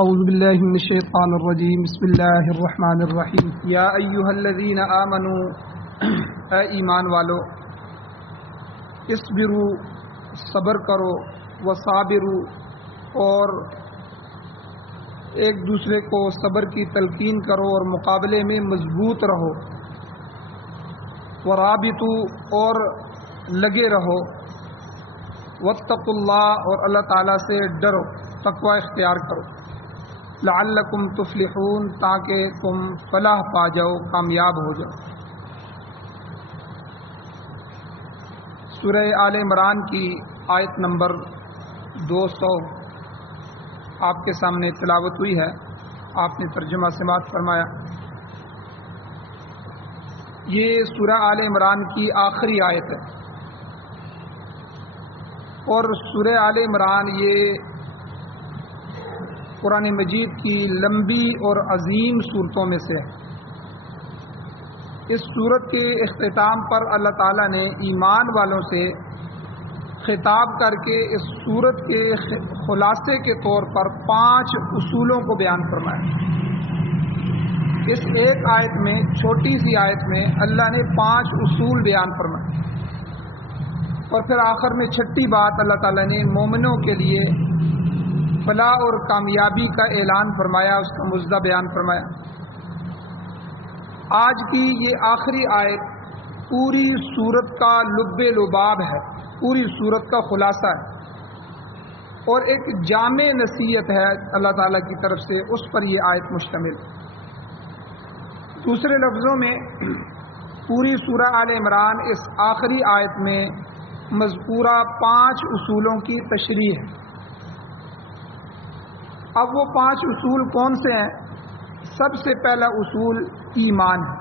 اعوذ باللہ من الشیطان الرجیم بسم اللہ الرحمن الرحیم یا ایہا الذین آمنوا اے ایمان والو اصبروا صبر کرو وصابروا اور ایک دوسرے کو صبر کی تلقین کرو اور مقابلے میں مضبوط رہو ورابطوا اور لگے رہو واتقوا اللہ اور اللہ تعالیٰ سے ڈرو تقوی اختیار کرو لعلکم تفلحون تاکہ تم فلاح پا جاؤ کامیاب ہو جاؤ۔ سورہ آل عمران کی آیت نمبر 200 آپ کے سامنے تلاوت ہوئی ہے، آپ نے ترجمہ سماعت فرمایا۔ یہ سورہ آل عمران کی آخری آیت ہے اور سورہ آل عمران یہ قرآن مجید کی لمبی اور عظیم صورتوں میں سے ہے۔ اس صورت کے اختتام پر اللہ تعالیٰ نے ایمان والوں سے خطاب کر کے اس صورت کے خلاصے کے طور پر 5 اصولوں کو بیان فرمایا۔ اس ایک آیت میں، چھوٹی سی آیت میں اللہ نے 5 اصول بیان فرمائے اور پھر آخر میں چھٹی بات اللہ تعالیٰ نے مومنوں کے لیے فلاح اور کامیابی کا اعلان فرمایا، اس کا مژدہ بیان فرمایا۔ آج کی یہ آخری آیت پوری سورت کا لب لباب ہے، پوری سورت کا خلاصہ ہے اور ایک جامع نصیحت ہے اللہ تعالیٰ کی طرف سے، اس پر یہ آیت مشتمل۔ دوسرے لفظوں میں پوری سورہ آل عمران اس آخری آیت میں مذکورہ 5 اصولوں کی تشریح ہے۔ اب وہ 5 اصول کون سے ہیں؟ سب سے پہلا اصول ایمان ہے۔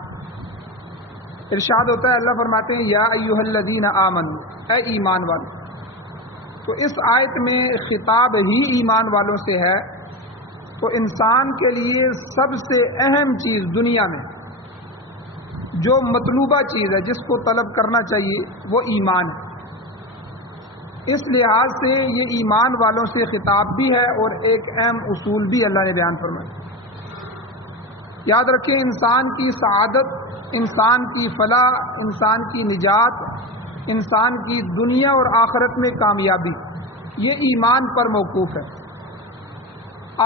ارشاد ہوتا ہے، اللہ فرماتے ہیں یا ایھا الذین آمنوا، اے ایمان والو۔ تو اس آیت میں خطاب ہی ایمان والوں سے ہے، تو انسان کے لیے سب سے اہم چیز دنیا میں جو مطلوبہ چیز ہے، جس کو طلب کرنا چاہیے، وہ ایمان ہے۔ اس لحاظ سے یہ ایمان والوں سے خطاب بھی ہے اور ایک اہم اصول بھی اللہ نے بیان فرمایا۔ یاد رکھیں، انسان کی سعادت، انسان کی فلاح، انسان کی نجات، انسان کی دنیا اور آخرت میں کامیابی یہ ایمان پر موقوف ہے۔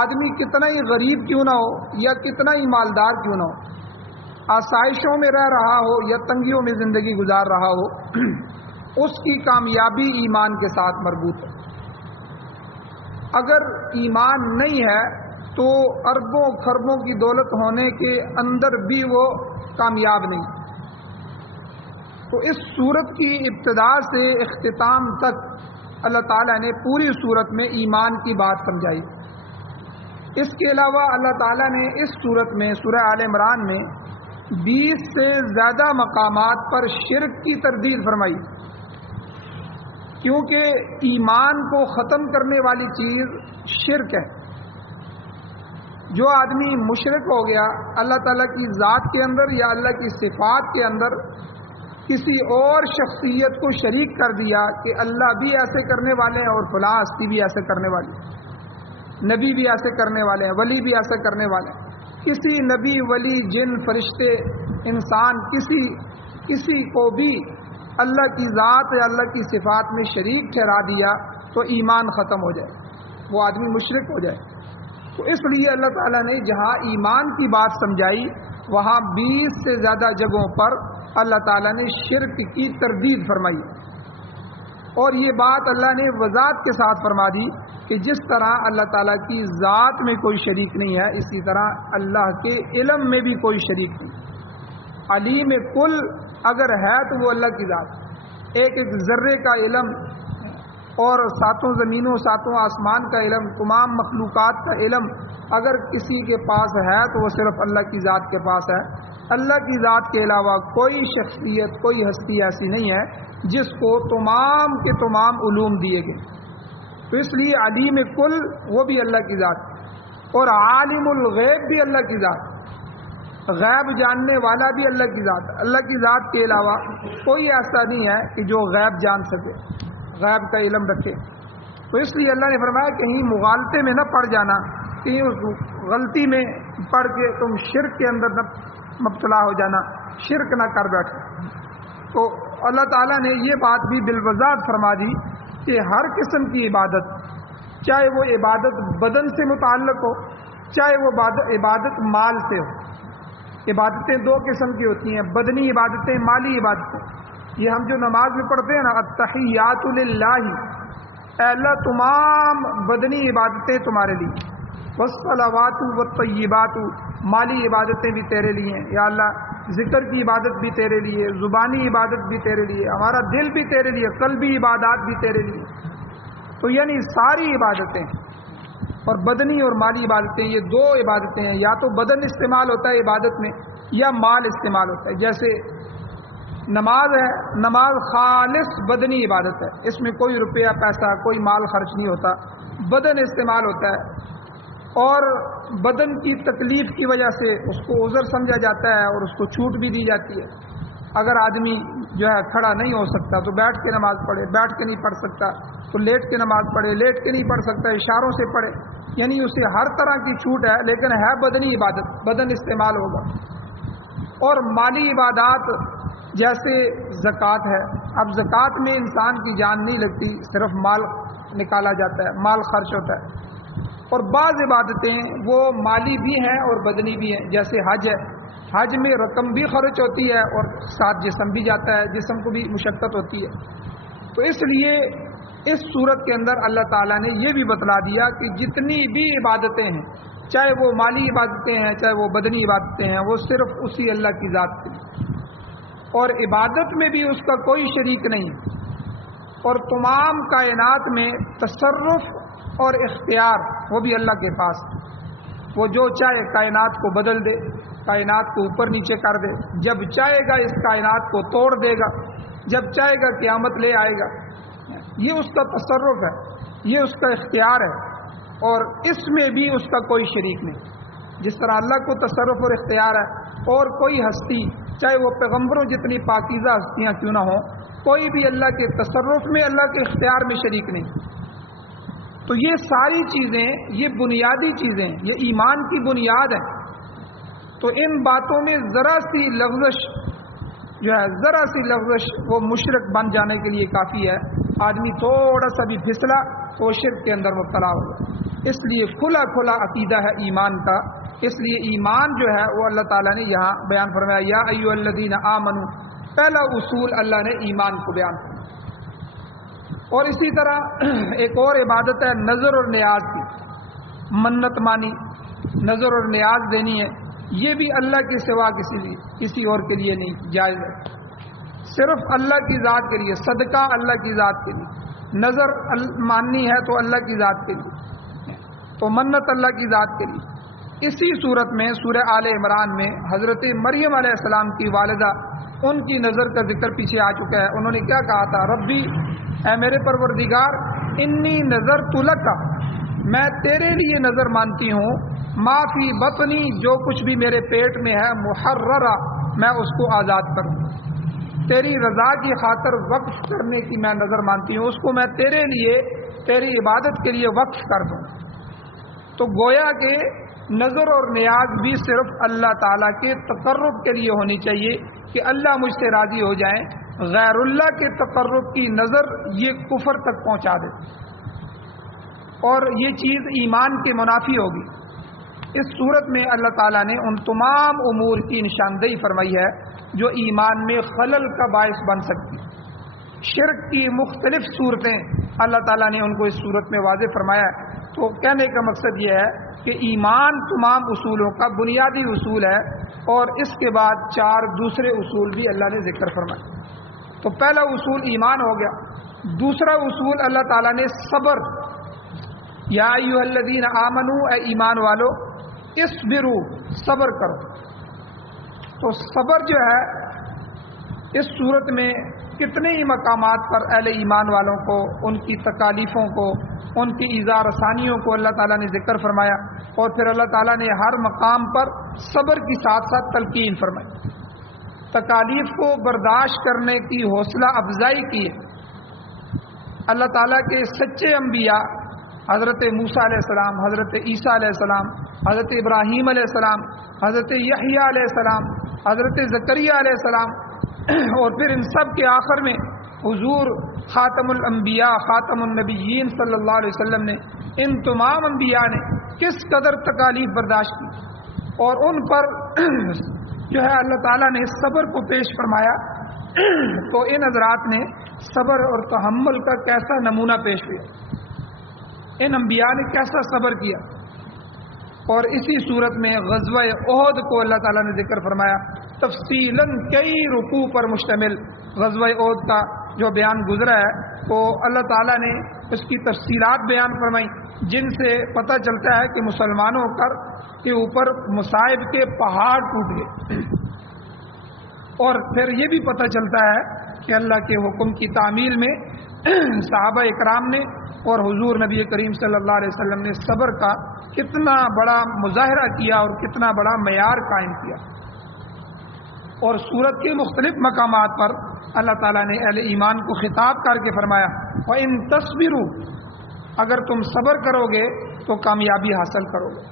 آدمی کتنا ہی غریب کیوں نہ ہو یا کتنا ہی مالدار کیوں نہ ہو، آسائشوں میں رہ رہا ہو یا تنگیوں میں زندگی گزار رہا ہو، اس کی کامیابی ایمان کے ساتھ مربوط ہے۔ اگر ایمان نہیں ہے تو اربوں خربوں کی دولت ہونے کے اندر بھی وہ کامیاب نہیں۔ تو اس صورت کی ابتدا سے اختتام تک اللہ تعالیٰ نے پوری صورت میں ایمان کی بات سمجھائی۔ اس کے علاوہ اللہ تعالیٰ نے اس صورت میں، سورہ آل عمران میں 20 سے زیادہ مقامات پر شرک کی تردید فرمائی، کیونکہ ایمان کو ختم کرنے والی چیز شرک ہے۔ جو آدمی مشرک ہو گیا، اللہ تعالیٰ کی ذات کے اندر یا اللہ کی صفات کے اندر کسی اور شخصیت کو شریک کر دیا کہ اللہ بھی ایسے کرنے والے ہیں اور فلاں ہستی بھی ایسے کرنے والی ہے، نبی بھی ایسے کرنے والے ہیں، ولی بھی ایسے کرنے والے ہیں، کسی نبی، ولی، جن، فرشتے، انسان کسی کو بھی اللہ کی ذات یا اللہ کی صفات میں شریک ٹھہرا دیا تو ایمان ختم ہو جائے، وہ آدمی مشرک ہو جائے۔ تو اس لیے اللہ تعالیٰ نے جہاں ایمان کی بات سمجھائی، وہاں 20 سے زیادہ جگہوں پر اللہ تعالیٰ نے شرک کی تردید فرمائی، اور یہ بات اللہ نے وضاحت کے ساتھ فرما دی کہ جس طرح اللہ تعالیٰ کی ذات میں کوئی شریک نہیں ہے، اسی طرح اللہ کے علم میں بھی کوئی شریک نہیں۔ علیم کل اگر ہے تو وہ اللہ کی ذات، ایک ایک ذرے کا علم اور 7 زمینوں 7 آسمان کا علم، تمام مخلوقات کا علم اگر کسی کے پاس ہے تو وہ صرف اللہ کی ذات کے پاس ہے۔ اللہ کی ذات کے علاوہ کوئی شخصیت، کوئی ہستی ایسی نہیں ہے جس کو تمام کے تمام علوم دیے گئے۔ تو اس لیے علیم کل وہ بھی اللہ کی ذات، اور عالم الغیب بھی اللہ کی ذات، غیب جاننے والا بھی اللہ کی ذات۔ اللہ کی ذات کے علاوہ کوئی ایسا نہیں ہے کہ جو غیب جان سکے، غیب کا علم رکھے۔ تو اس لیے اللہ نے فرمایا کہیں مغالطے میں نہ پڑ جانا کہیں اس غلطی میں پڑھ کے تم شرک کے اندر نہ مبتلا ہو جانا، شرک نہ کر بیٹھو۔ تو اللہ تعالیٰ نے یہ بات بھی بالوضاحت فرما دی کہ ہر قسم کی عبادت، چاہے وہ عبادت بدن سے متعلق ہو، چاہے وہ عبادت مال سے ہو۔ عبادتیں دو قسم کی ہوتی ہیں، بدنی عبادتیں، مالی عبادتیں۔ یہ ہم جو نماز میں پڑھتے ہیں نا، التحیات للہ، اے اللہ تمام بدنی عبادتیں تمہارے لیے، والصلوات والطیبات، مالی عبادتیں بھی تیرے لیے ہیں یا اللہ، ذکر کی عبادت بھی تیرے لیے، زبانی عبادت بھی تیرے لیے، ہمارا دل بھی تیرے لیے، قلبی عبادات بھی تیرے لیے۔ تو یعنی ساری عبادتیں، اور بدنی اور مالی عبادتیں، یہ دو عبادتیں ہیں، یا تو بدن استعمال ہوتا ہے عبادت میں یا مال استعمال ہوتا ہے۔ جیسے نماز ہے، نماز خالص بدنی عبادت ہے، اس میں کوئی روپیہ پیسہ کوئی مال خرچ نہیں ہوتا، بدن استعمال ہوتا ہے، اور بدن کی تکلیف کی وجہ سے اس کو عذر سمجھا جاتا ہے اور اس کو چھوٹ بھی دی جاتی ہے۔ اگر آدمی جو ہے کھڑا نہیں ہو سکتا تو بیٹھ کے نماز پڑھے، بیٹھ کے نہیں پڑھ سکتا تو لیٹ کے نماز پڑھے، لیٹ کے نہیں پڑھ سکتا اشاروں سے پڑھے، یعنی اسے ہر طرح کی چھوٹ ہے، لیکن ہے بدنی عبادت، بدن استعمال ہوگا۔ اور مالی عبادات جیسے زکوٰۃ ہے، اب زکوٰۃ میں انسان کی جان نہیں لگتی، صرف مال نکالا جاتا ہے، مال خرچ ہوتا ہے۔ اور بعض عبادتیں وہ مالی بھی ہیں اور بدنی بھی ہیں، جیسے حج ہے، حج میں رقم بھی خرچ ہوتی ہے اور ساتھ جسم بھی جاتا ہے، جسم کو بھی مشقت ہوتی ہے۔ تو اس لیے اس صورت کے اندر اللہ تعالیٰ نے یہ بھی بتلا دیا کہ جتنی بھی عبادتیں ہیں، چاہے وہ مالی عبادتیں ہیں چاہے وہ بدنی عبادتیں ہیں، وہ صرف اسی اللہ کی ذات کی، اور عبادت میں بھی اس کا کوئی شریک نہیں، اور تمام کائنات میں تصرف اور اختیار وہ بھی اللہ کے پاس۔ وہ جو چاہے کائنات کو بدل دے، کائنات کو اوپر نیچے کر دے، جب چاہے گا اس کائنات کو توڑ دے گا، جب چاہے گا قیامت لے آئے گا۔ یہ اس کا تصرف ہے، یہ اس کا اختیار ہے، اور اس میں بھی اس کا کوئی شریک نہیں۔ جس طرح اللہ کو تصرف اور اختیار ہے، اور کوئی ہستی، چاہے وہ پیغمبروں جتنی پاکیزہ ہستیاں کیوں نہ ہوں، کوئی بھی اللہ کے تصرف میں، اللہ کے اختیار میں شریک نہیں۔ تو یہ ساری چیزیں، یہ بنیادی چیزیں، یہ ایمان کی بنیاد ہے۔ تو ان باتوں میں ذرا سی لغزش جو ہے، ذرا سی لغزش وہ مشرک بن جانے کے لیے کافی ہے۔ آدمی تھوڑا سا بھی پھسلا تو شرک کے اندر مبتلا ہوگا۔ اس لیے کھلا کھلا عقیدہ ہے ایمان کا، اس لیے ایمان جو ہے وہ اللہ تعالیٰ نے یہاں بیان فرمایا، یا ایھا الذین آمنوا، پہلا اصول اللہ نے ایمان کو بیان کیا۔ اور اسی طرح ایک اور عبادت ہے نظر اور نیاز کی، منت مانی، نظر اور نیاز دینی ہے، یہ بھی اللہ کے سوا کسی اور کے لیے نہیں جائز ہے، صرف اللہ کی ذات کے لیے، صدقہ اللہ کی ذات کے لیے، نظر ماننی ہے تو اللہ کی ذات کے لیے، تو منت اللہ کی ذات کے لیے۔ اسی صورت میں سورہ آل عمران میں حضرت مریم علیہ السلام کی والدہ، ان کی نظر کا ذکر پیچھے آ چکا ہے۔ انہوں نے کیا کہا تھا؟ ربی، اے میرے پروردگار، انی نظرت لک، میں تیرے لیے نظر مانتی ہوں، ما فی بطنی، جو کچھ بھی میرے پیٹ میں ہے، محررہ، میں اس کو آزاد کروں، تیری رضا کی خاطر وقف کرنے کی میں نظر مانتی ہوں، اس کو میں تیرے لیے، تیری عبادت کے لیے وقف کر دوں۔ تو گویا کہ نظر اور نیاز بھی صرف اللہ تعالیٰ کے تقرب کے لیے ہونی چاہیے کہ اللہ مجھ سے راضی ہو جائیں، غیر اللہ کے تقرب کی نظر یہ کفر تک پہنچا دے، اور یہ چیز ایمان کے منافی ہوگی۔ اس صورت میں اللہ تعالیٰ نے ان تمام امور کی نشاندہی فرمائی ہے جو ایمان میں خلل کا باعث بن سکتی۔ شرک کی مختلف صورتیں اللہ تعالیٰ نے ان کو اس صورت میں واضح فرمایا ہے۔ تو کہنے کا مقصد یہ ہے کہ ایمان تمام اصولوں کا بنیادی اصول ہے، اور اس کے بعد 4 دوسرے اصول بھی اللہ نے ذکر فرمائے۔ تو پہلا اصول ایمان ہو گیا۔ دوسرا اصول اللہ تعالیٰ نے صبر، یا ایھا الذین آمنوا، اے ایمان والو، اصبروا، صبر کرو۔ تو صبر جو ہے اس صورت میں کتنے ہی مقامات پر اہل ایمان والوں کو، ان کی تکالیفوں کو، ان کی ایذا رسانیوں کو اللہ تعالیٰ نے ذکر فرمایا، اور پھر اللہ تعالیٰ نے ہر مقام پر صبر کی ساتھ ساتھ تلقین فرمائی، تکالیف کو برداشت کرنے کی حوصلہ افزائی کی ہے۔ اللہ تعالیٰ کے سچے انبیاء حضرت موسیٰ علیہ السلام، حضرت عیسیٰ علیہ السلام، حضرت ابراہیم علیہ السلام، حضرت یحییٰ علیہ السلام، حضرت زکریا علیہ السلام، اور پھر ان سب کے آخر میں حضور خاتم الانبیاء خاتم النبیین صلی اللہ علیہ وسلم نے ان تمام انبیاء نے کس قدر تکالیف برداشت کی، اور ان پر جو ہے اللہ تعالیٰ نے صبر کو پیش فرمایا، تو ان حضرات نے صبر اور تحمل کا کیسا نمونہ پیش کیا، ان انبیاء نے کیسا صبر کیا۔ اور اسی صورت میں غزوہ احد کو اللہ تعالیٰ نے ذکر فرمایا، تفصیلاً کئی رکوع پر مشتمل غزوہ احد کا جو بیان گزرا ہے، تو اللہ تعالیٰ نے اس کی تفصیلات بیان فرمائی، جن سے پتہ چلتا ہے کہ مسلمانوں کے اوپر مصائب کے پہاڑ ٹوٹ گئے، اور پھر یہ بھی پتہ چلتا ہے کہ اللہ کے حکم کی تعمیل میں صحابہ اکرام نے اور حضور نبی کریم صلی اللہ علیہ وسلم نے صبر کا کتنا بڑا مظاہرہ کیا اور کتنا بڑا معیار قائم کیا۔ اور سورت کے مختلف مقامات پر اللہ تعالیٰ نے اہل ایمان کو خطاب کر کے فرمایا، وَإِن تَصْبِرُوا، اگر تم صبر کرو گے تو کامیابی حاصل کرو گے،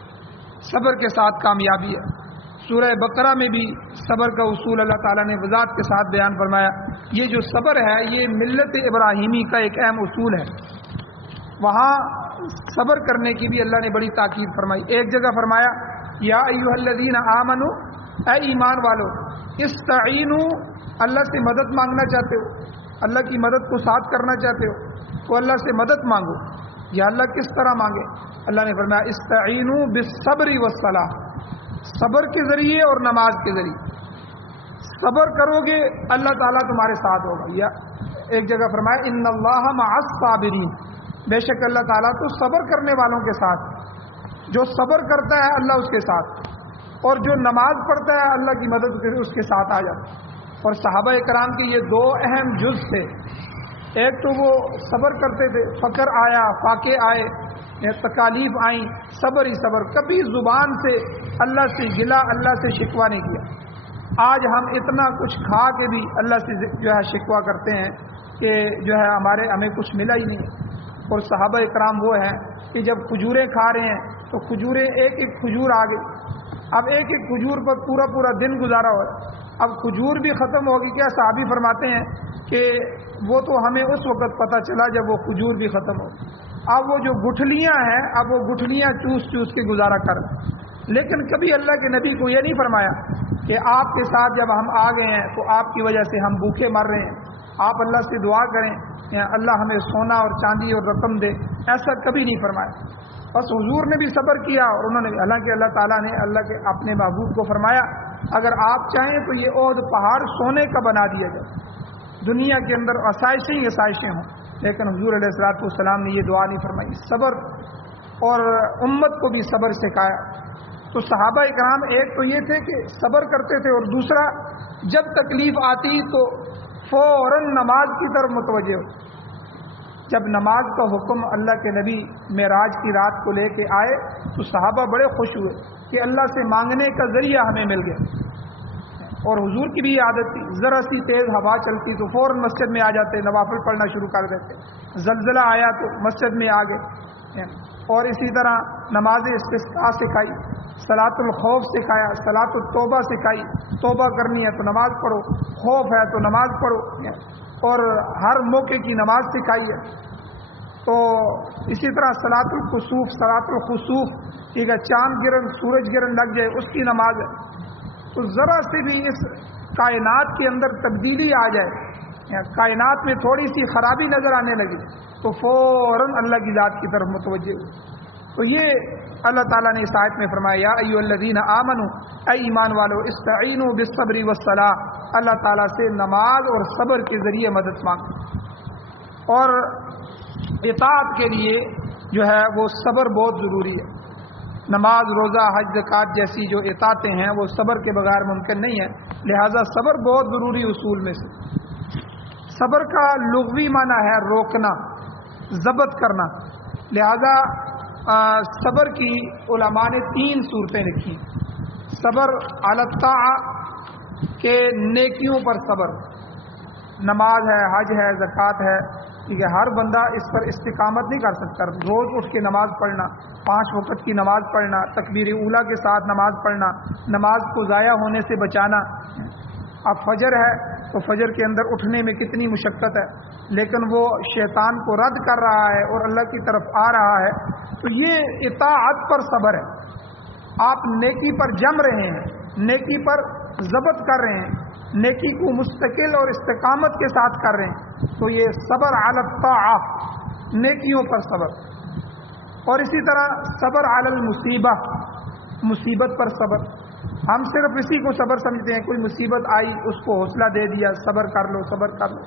صبر کے ساتھ کامیابی ہے۔ سورہ بقرہ میں بھی صبر کا اصول اللہ تعالیٰ نے وضاحت کے ساتھ بیان فرمایا۔ یہ جو صبر ہے یہ ملت ابراہیمی کا ایک اہم اصول ہے، وہاں صبر کرنے کی بھی اللہ نے بڑی تاکید فرمائی۔ ایک جگہ فرمایا، یا ایھا الذین آمنوا، اے ایمان والو، استعینوا، اللہ سے مدد مانگنا چاہتے ہو، اللہ کی مدد کو ساتھ کرنا چاہتے ہو تو اللہ سے مدد مانگو۔ یا اللہ کس طرح مانگے؟ اللہ نے فرمایا استعینوا بالصبر والصلاۃ، صبر کے ذریعے اور نماز کے ذریعے صبر کرو گے اللہ تعالیٰ تمہارے ساتھ ہوگا۔ یا ایک جگہ فرمایا ان اللہ مع الصابرین، بے شک اللہ تعالیٰ تو صبر کرنے والوں کے ساتھ، جو صبر کرتا ہے اللہ اس کے ساتھ، اور جو نماز پڑھتا ہے اللہ کی مدد اس کے ساتھ آ جاتا ہے۔ اور صحابہ کرام کے یہ دو اہم جز تھے، ایک تو وہ صبر کرتے تھے، فقر آیا، فاقے آئے، تکالیف آئیں، صبر ہی صبر، کبھی زبان سے اللہ سے گلا، اللہ سے شکوہ نہیں کیا۔ آج ہم اتنا کچھ کھا کے بھی اللہ سے جو ہے شکوہ کرتے ہیں کہ جو ہے ہمیں کچھ ملا ہی نہیں۔ اور صحابہ کرام وہ ہیں کہ جب کھجوریں کھا رہے ہیں تو کھجوریں ایک ایک کھجور آ گئی، اب ایک ایک کھجور پر پورا پورا دن گزارا ہوا ہے، اب کھجور بھی ختم ہوگی کیا؟ صحابی فرماتے ہیں کہ وہ تو ہمیں اس وقت پتہ چلا جب وہ کھجور بھی ختم ہو، اب وہ جو گٹھلیاں ہیں اب وہ گٹھلیاں چوس چوس کے گزارا کر۔ لیکن کبھی اللہ کے نبی کو یہ نہیں فرمایا کہ آپ کے ساتھ جب ہم آ گئے ہیں تو آپ کی وجہ سے ہم بھوکے مر رہے ہیں، آپ اللہ سے دعا کریں اللہ ہمیں سونا اور چاندی اور رقم دے، ایسا کبھی نہیں فرمایا۔ بس حضور نے بھی صبر کیا، اور انہوں نے، حالانکہ اللہ تعالیٰ نے اللہ کے اپنے محبوب کو فرمایا اگر آپ چاہیں تو یہ عہد پہاڑ سونے کا بنا دیا جائے، دنیا کے اندر آسائشیں ہی آسائشیں ہوں، لیکن حضور علیہ الصلوۃ والسلام نے یہ دعا نہیں فرمائی، صبر، اور امت کو بھی صبر سکھایا۔ تو صحابہ کرام ایک تو یہ تھے کہ صبر کرتے تھے، اور دوسرا جب تکلیف آتی تو فوراً نماز کی طرف متوجہ ہو۔ جب نماز کا حکم اللہ کے نبی معراج کی رات کو لے کے آئے تو صحابہ بڑے خوش ہوئے کہ اللہ سے مانگنے کا ذریعہ ہمیں مل گیا۔ اور حضور کی بھی عادت تھی، ذرا سی تیز ہوا چلتی تو فوراً مسجد میں آ جاتے، نوافل پڑھنا شروع کر دیتے، زلزلہ آیا تو مسجد میں آ گئے، اور اسی طرح نماز استسقاء سکھائی، صلاۃ الخوف سکھایا، صلاۃ التوبہ سکھائی، توبہ کرنی ہے تو نماز پڑھو، خوف ہے تو نماز پڑھو، اور ہر موقع کی نماز سکھائی ہے۔ تو اسی طرح صلاۃ الخسوف، صلاۃ الخسوف، ٹھیک ہے، چاند گرہن سورج گرہن لگ جائے اس کی نماز ہے۔ تو ذرا سے بھی اس کائنات کے اندر تبدیلی آ جائے، کائنات میں تھوڑی سی خرابی نظر آنے لگی تو فوراً اللہ کی ذات کی طرف متوجہ ہوئے۔ تو یہ اللہ تعالیٰ نے اس آیت میں فرمایا یا ایھا الذین آمنوا، اے ایمان والو، استعینوا بالصبر والصلاۃ، اللہ تعالیٰ سے نماز اور صبر کے ذریعے مدد مانگو۔ اور اطاعت کے لیے جو ہے وہ صبر بہت ضروری ہے۔ نماز، روزہ، حج، زکوٰۃ جیسی جو اطاعتیں ہیں وہ صبر کے بغیر ممکن نہیں ہے، لہذا صبر بہت ضروری اصول میں سے۔ صبر کا لغوی معنی ہے روکنا، ضبط کرنا، لہذا صبر کی علماء نے 3 صورتیں لکھی۔ صبر علی الطاعہ، کہ نیکیوں پر صبر، نماز ہے، حج ہے، زکوٰۃ ہے، ٹھیک ہے، ہر بندہ اس پر استقامت نہیں کر سکتا. روز اٹھ کے نماز پڑھنا، 5 وقت کی نماز پڑھنا، تکبیر اولیٰ کے ساتھ نماز پڑھنا، نماز کو ضائع ہونے سے بچانا. اب فجر ہے تو فجر کے اندر اٹھنے میں کتنی مشقت ہے، لیکن وہ شیطان کو رد کر رہا ہے اور اللہ کی طرف آ رہا ہے. تو یہ اطاعت پر صبر ہے. آپ نیکی پر جم رہے ہیں، نیکی پر ضبط کر رہے ہیں، نیکی کو مستقل اور استقامت کے ساتھ کر رہے ہیں، تو یہ صبر علی الطاعہ، نیکیوں پر صبر. اور اسی طرح صبر علی المصیبہ، مصیبت پر صبر. ہم صرف اسی کو صبر سمجھتے ہیں، کوئی مصیبت آئی اس کو حوصلہ دے دیا، صبر کر لو صبر کر لو.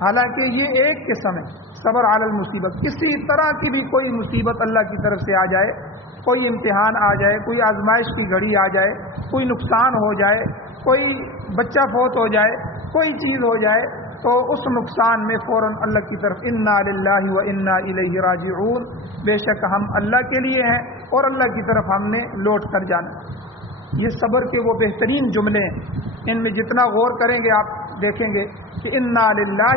حالانکہ یہ ایک قسم ہے صبر علی المصیبت. کسی طرح کی بھی کوئی مصیبت اللہ کی طرف سے آ جائے، کوئی امتحان آ جائے، کوئی آزمائش کی گھڑی آ جائے، کوئی نقصان ہو جائے، کوئی بچہ فوت ہو جائے، کوئی چیز ہو جائے، تو اس نقصان میں فوراً اللہ کی طرف انا للہ و انا الیہ راجعون، بے شک ہم اللہ کے لیے ہیں اور اللہ کی طرف ہم نے لوٹ کر جانا. یہ صبر کے وہ بہترین جملے ہیں. ان میں جتنا غور کریں گے آپ دیکھیں گے کہ انا للہ،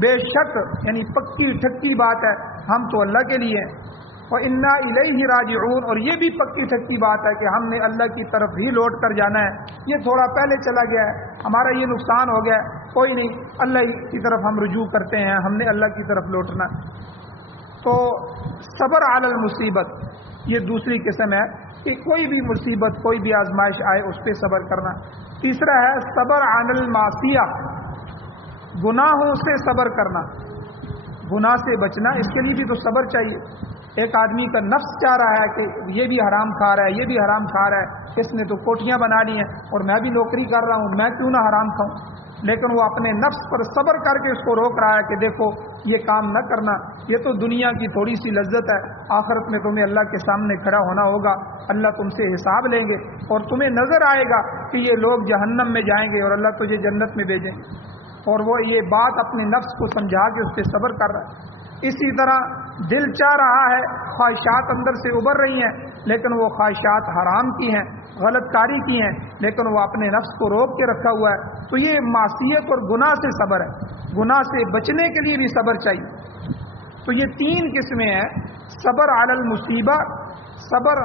بے شک یعنی پکی ٹھکی بات ہے، ہم تو اللہ کے لیے ہیں. اور انا الیہ راجعون، اور یہ بھی پکی ٹھکی بات ہے کہ ہم نے اللہ کی طرف ہی لوٹ کر جانا ہے. یہ تھوڑا پہلے چلا گیا ہے، ہمارا یہ نقصان ہو گیا ہے، کوئی نہیں، اللہ کی طرف ہم رجوع کرتے ہیں، ہم نے اللہ کی طرف لوٹنا. تو صبر علی المصیبت یہ دوسری قسم ہے کہ کوئی بھی مصیبت، کوئی بھی آزمائش آئے اس پہ صبر کرنا. تیسرا ہے صبر علی المعصیہ، گناہوں سے صبر کرنا، گناہ سے بچنا. اس کے لیے بھی تو صبر چاہیے. ایک آدمی کا نفس چاہ رہا ہے کہ یہ بھی حرام کھا رہا ہے، یہ بھی حرام کھا رہا ہے، اس نے تو کوٹھیاں بنا لی ہیں اور میں بھی نوکری کر رہا ہوں، میں کیوں نہ حرام کھاؤں. لیکن وہ اپنے نفس پر صبر کر کے اس کو روک رہا ہے کہ دیکھو یہ کام نہ کرنا، یہ تو دنیا کی تھوڑی سی لذت ہے، آخرت میں تمہیں اللہ کے سامنے کھڑا ہونا ہوگا، اللہ تم سے حساب لیں گے اور تمہیں نظر آئے گا کہ یہ لوگ جہنم میں جائیں گے اور اللہ تجھے جنت میں بھیجیں گے. اور وہ یہ بات اپنے نفس کو سمجھا کے اس پہ صبر کر رہا ہے. اسی طرح دل چاہ رہا ہے، خواہشات اندر سے ابھر رہی ہیں، لیکن وہ خواہشات حرام کی ہیں، غلط کاری کی ہیں، لیکن وہ اپنے نفس کو روک کے رکھا ہوا ہے. تو یہ معصیت اور گناہ سے صبر ہے. گناہ سے بچنے کے لیے بھی صبر چاہیے. تو یہ 3 قسمیں ہیں، صبر علی المصیبہ، صبر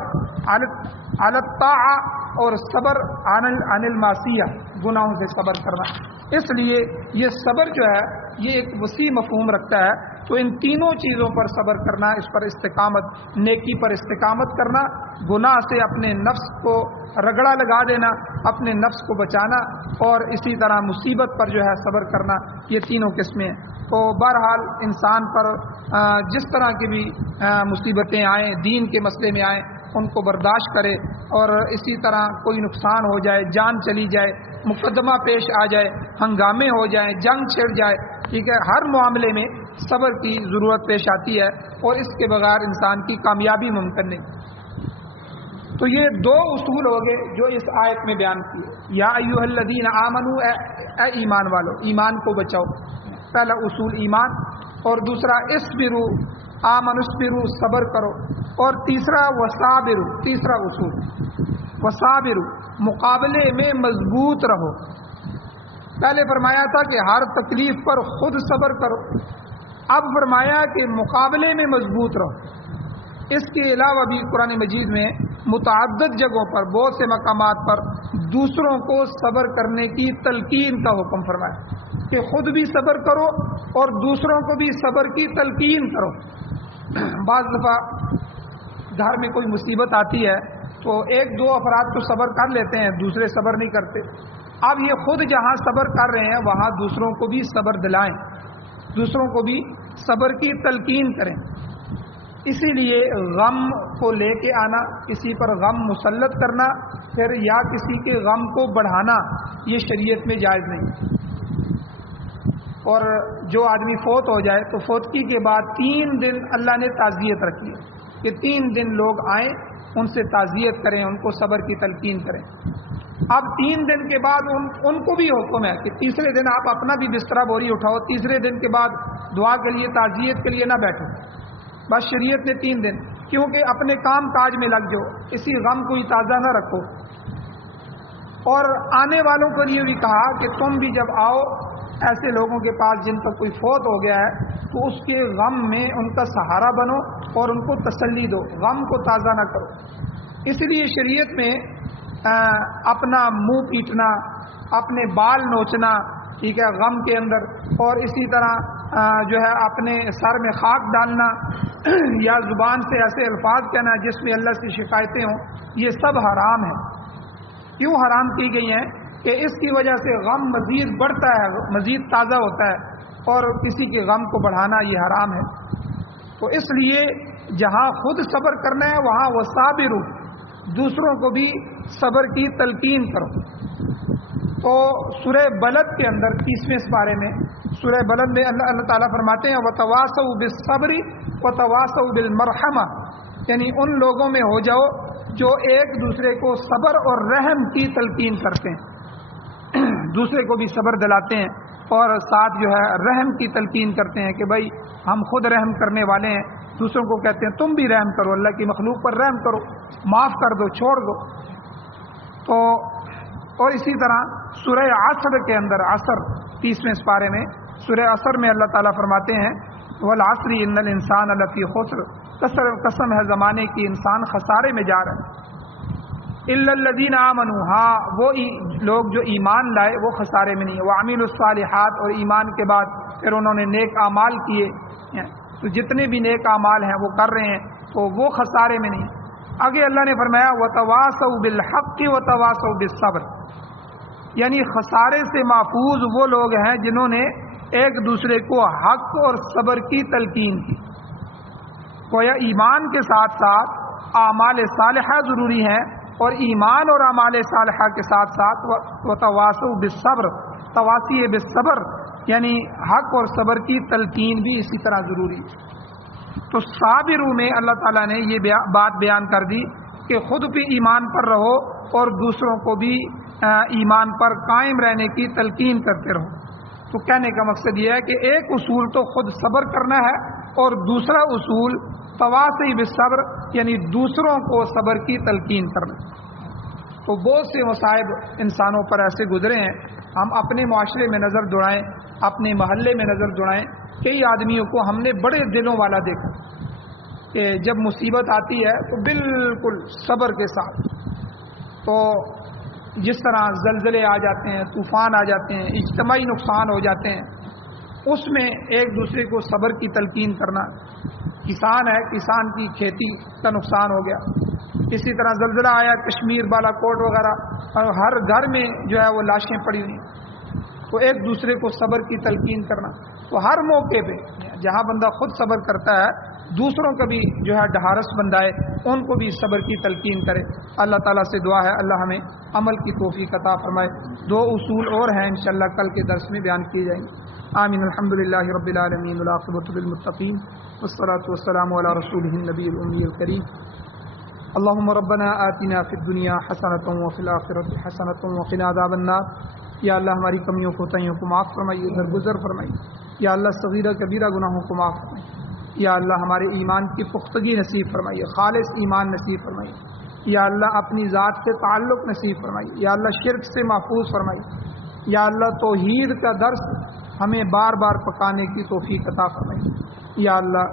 علی الطاعہ اور صبر عن المعصیہ، گناہوں سے صبر کرنا. اس لیے یہ صبر جو ہے یہ ایک وسیع مفہوم رکھتا ہے. تو ان تینوں چیزوں پر صبر کرنا، اس پر استقامت، نیکی پر استقامت کرنا، گناہ سے اپنے نفس کو رگڑا لگا دینا، اپنے نفس کو بچانا، اور اسی طرح مصیبت پر جو ہے صبر کرنا، یہ تینوں قسمیں ہیں. تو بہرحال انسان پر جس طرح کی بھی مصیبتیں آئیں، دین کے مسئلے میں آئیں، ان کو برداشت کرے. اور اسی طرح کوئی نقصان ہو جائے، جان چلی جائے، مقدمہ پیش آ جائے، ہنگامے ہو جائیں، جنگ چھڑ جائے، ٹھیک ہے، ہر معاملے میں صبر کی ضرورت پیش آتی ہے اور اس کے بغیر انسان کی کامیابی ممکن نہیں. تو یہ 2 اصول ہو گئے جو اس آیت میں بیان کیے. یا ایھا الذین آمنوا، اے ایمان والو، ایمان کو بچاؤ. پہلا اصول ایمان، اور دوسرا اصبروا، آمنوا اصبروا، صبر کرو. اور تیسرا وصابروا، تیسرا اصول وصابروا، مقابلے میں مضبوط رہو. پہلے فرمایا تھا کہ ہر تکلیف پر خود صبر کرو، اب فرمایا کہ مقابلے میں مضبوط رہو. اس کے علاوہ بھی قرآن مجید میں متعدد جگہوں پر، بہت سے مقامات پر دوسروں کو صبر کرنے کی تلقین کا حکم فرمایا کہ خود بھی صبر کرو اور دوسروں کو بھی صبر کی تلقین کرو. بعض دفعہ گھر میں کوئی مصیبت آتی ہے تو 1-2 افراد تو صبر کر لیتے ہیں، دوسرے صبر نہیں کرتے. اب یہ خود جہاں صبر کر رہے ہیں وہاں دوسروں کو بھی صبر دلائیں، دوسروں کو بھی صبر کی تلقین کریں. اسی لیے غم کو لے کے آنا، کسی پر غم مسلط کرنا، پھر یا کسی کے غم کو بڑھانا، یہ شریعت میں جائز نہیں. اور جو آدمی فوت ہو جائے تو فوتگی کے بعد 3 دن اللہ نے تعزیت رکھی ہے کہ 3 دن لوگ آئیں، ان سے تعزیت کریں، ان کو صبر کی تلقین کریں. اب 3 دن کے بعد ان کو بھی حکم ہے کہ تیسرے دن آپ اپنا بھی بستر بوری اٹھاؤ، تیسرے دن کے بعد دعا کے لیے، تعزیت کے لیے نہ بیٹھو. بس شریعت نے 3 دن، کیونکہ اپنے کام کاج میں لگ جاؤ، اسی غم کو ہی تازہ نہ رکھو. اور آنے والوں کے لیے بھی کہا کہ تم بھی جب آؤ ایسے لوگوں کے پاس جن کا کوئی فوت ہو گیا ہے تو اس کے غم میں ان کا سہارا بنو اور ان کو تسلی دو، غم کو تازہ نہ کرو۔ اس لیے شریعت میں اپنا منہ پیٹنا، اپنے بال نوچنا، ٹھیک ہے، غم کے اندر، اور اسی طرح جو ہے اپنے سر میں خاک ڈالنا یا زبان سے ایسے الفاظ کہنا جس میں اللہ سے شکایتیں ہوں، یہ سب حرام ہے۔ کیوں حرام کی گئی ہیں؟ کہ اس کی وجہ سے غم مزید بڑھتا ہے، مزید تازہ ہوتا ہے، اور کسی کے غم کو بڑھانا یہ حرام ہے۔ تو اس لیے جہاں خود صبر کرنا ہے وہاں وصابروا، دوسروں کو بھی صبر کی تلقین کرو۔ تو سورہ بلد کے اندر 30ویں پارے میں، سورہ بلد میں اللہ تعالیٰ فرماتے ہیں وَتَوَاصَوْا بِالصَّبْرِ وَتَوَاصَوْا بِالْمَرْحَمَةِ، یعنی ان لوگوں میں ہو جاؤ جو ایک دوسرے کو صبر اور رحم کی تلقین کرتے ہیں، دوسرے کو بھی صبر دلاتے ہیں اور ساتھ جو ہے رحم کی تلقین کرتے ہیں کہ بھائی ہم خود رحم کرنے والے ہیں، دوسروں کو کہتے ہیں تم بھی رحم کرو، اللہ کی مخلوق پر رحم کرو، معاف کر دو، چھوڑ دو۔ تو اور اسی طرح سورہ عصر کے اندر، عصر 30ویں پارے میں، سورہ عصر میں اللہ تعالیٰ فرماتے ہیں والعصر ان الانسان لفی خسر، قسم ہے زمانے کی انسان خسارے میں جا رہا ہے، الا الذین آمنوا، ہاں وہ لوگ جو ایمان لائے وہ خسارے میں نہیں، وعملوا الصالحات، اور ایمان کے بعد پھر انہوں نے نیک اعمال کیے، تو جتنے بھی نیک اعمال ہیں وہ کر رہے ہیں تو وہ خسارے میں نہیں۔ آگے اللہ نے فرمایا وَتَوَاصَوْا بِالْحَقِّ وَتَوَاصَوْا بِالصَّبْرِ، یعنی خسارے سے محفوظ وہ لوگ ہیں جنہوں نے ایک دوسرے کو حق اور صبر کی تلقین کی۔ گویا ایمان کے ساتھ ساتھ اعمال صالحہ ضروری ہیں، اور ایمان اور اعمال صالحہ کے ساتھ ساتھ وَتَوَاصَوْا بِالصَّبْرِ، تواصی بالصبر، یعنی حق اور صبر کی تلقین بھی اسی طرح ضروری ہے۔ تو صابروں میں اللہ تعالیٰ نے یہ بات بیان کر دی کہ خود بھی ایمان پر رہو اور دوسروں کو بھی ایمان پر قائم رہنے کی تلقین کرتے رہو۔ تو کہنے کا مقصد یہ ہے کہ ایک اصول تو خود صبر کرنا ہے، اور دوسرا اصول تواصی بالصبر، یعنی دوسروں کو صبر کی تلقین کرنا۔ تو بہت سے مصائب انسانوں پر ایسے گزرے ہیں، ہم اپنے معاشرے میں نظر دوڑائیں، اپنے محلے میں نظر دوڑائیں، کئی آدمیوں کو ہم نے بڑے دلوں والا دیکھا کہ جب مصیبت آتی ہے تو بالکل صبر کے ساتھ، تو جس طرح زلزلے آ جاتے ہیں، طوفان آ جاتے ہیں، اجتماعی نقصان ہو جاتے ہیں، اس میں ایک دوسرے کو صبر کی تلقین کرنا۔ کسان ہے، کسان کی کھیتی کا نقصان ہو گیا، اسی طرح زلزلہ آیا کشمیر، بالا کوٹ وغیرہ، اور ہر گھر میں جو ہے وہ لاشیں پڑی ہوئی، تو ایک دوسرے کو صبر کی تلقین کرنا۔ تو ہر موقع پہ جہاں بندہ خود صبر کرتا ہے دوسروں کا بھی جو ہے ڈھارس بندائے، ان کو بھی صبر کی تلقین کرے۔ اللہ تعالیٰ سے دعا ہے اللہ ہمیں عمل کی توفیق عطا فرمائے۔ دو اصول اور ہیں انشاءاللہ کل کے درس میں بیان کیے جائیں گے۔ آمین۔ الحمدللہ رب العالمین والعاقبۃ للمتقین والصلاۃ والسلام علی رسولہ النبی الامی الکریم۔ اللهم ربنا آتنا فی الدنیا حسنۃ وفی الآخرۃ حسنۃ وقنا عذاب النار۔ یا اللہ ہماری کمیوں کوتاہیوں کو معاف فرمائیے، درگزر فرمائیے۔ یا اللہ صغیرہ کبیرہ گناہوں کو معاف فرمائیے۔ یا اللہ ہمارے ایمان کی پختگی نصیب فرمائیے، خالص ایمان نصیب فرمائیے۔ یا اللہ اپنی ذات سے تعلق نصیب فرمائیے۔ یا اللہ شرک سے محفوظ فرمائیے۔ یا اللہ توحید کا درس ہمیں بار بار پکانے کی توفیق عطا فرمائیے۔ یا اللہ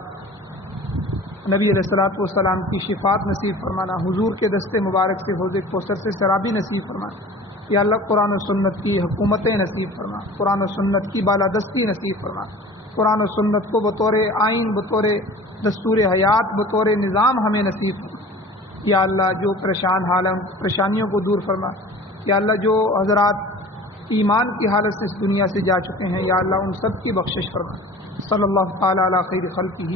نبی علیہ الصلوۃ والسلام کی شفاعت نصیب فرمانا، حضور کے دستے مبارک سے حوض کوثر سے شرابی نصیب فرمانا۔ یا اللہ قرآن و سنت کی حکومتیں نصیب فرما، قرآن و سنت کی بالادستی نصیب فرما، قرآن و سنت کو بطور آئین، بطور دستور حیات، بطور نظام ہمیں نصیب فرما۔ یا اللہ جو پریشان حال ہیں پریشانیوں کو دور فرما۔ یا اللہ جو حضرات ایمان کی حالت سے اس دنیا سے جا چکے ہیں، یا اللہ ان سب کی بخشش فرما۔ صلی اللہ تعالی علی خیر خلقہ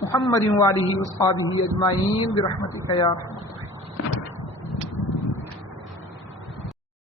محمد وآلہ وصحبہ اجمعین برحمتک یا ارحم الراحمین۔